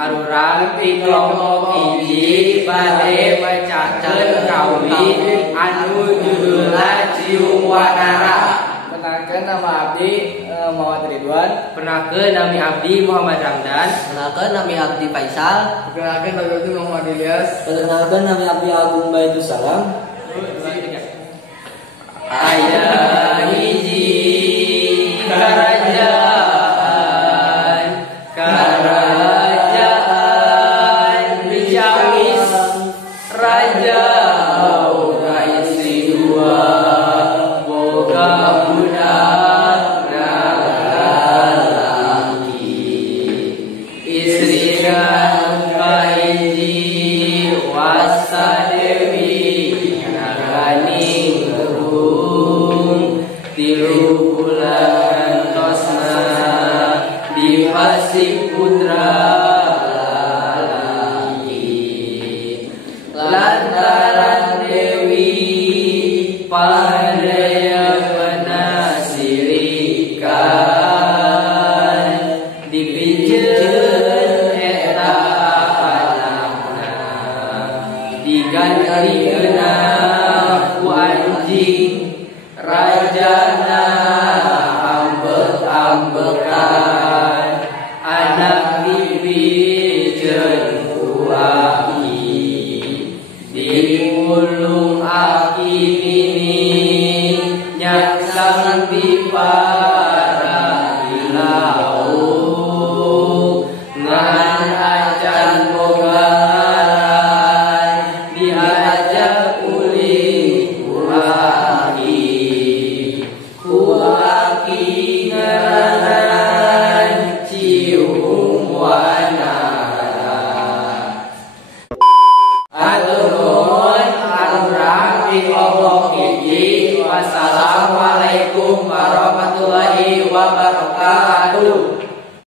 Arurang ti kelompok hiji bade mecakeun kawin anu judulna Cium Wanara. Perkenalkan nama abdi Muhammad Ridwan. Perkenalkan nami abdi Muhammad Ramdan. Perkenalkan nami abdi Faisal. Perkenalkan nama abdi Muhammad Ilyas. Perkenalkan nami abdi Agung Baitusalam. Aya hiji kerajaan dicamis raja boga istri dua boga budak lalaki istrina kahiji wasa dewi naganing gerung tilu bulan tosna dipasih putra lalaki lantaran dewi pandaya menasirikan dipijeun eta anakna digantiina ku anjing rajana ambek-ambekan anak dipijeun ku aki dimulung aki ini nyaksang dipara di lauk ngan acan bogaran diajak uling ku aki ngaranan Cium Wanara. Aturun arurang di kelompok hiji. Wassalamualaikum warahmatullahi wabarakatuh.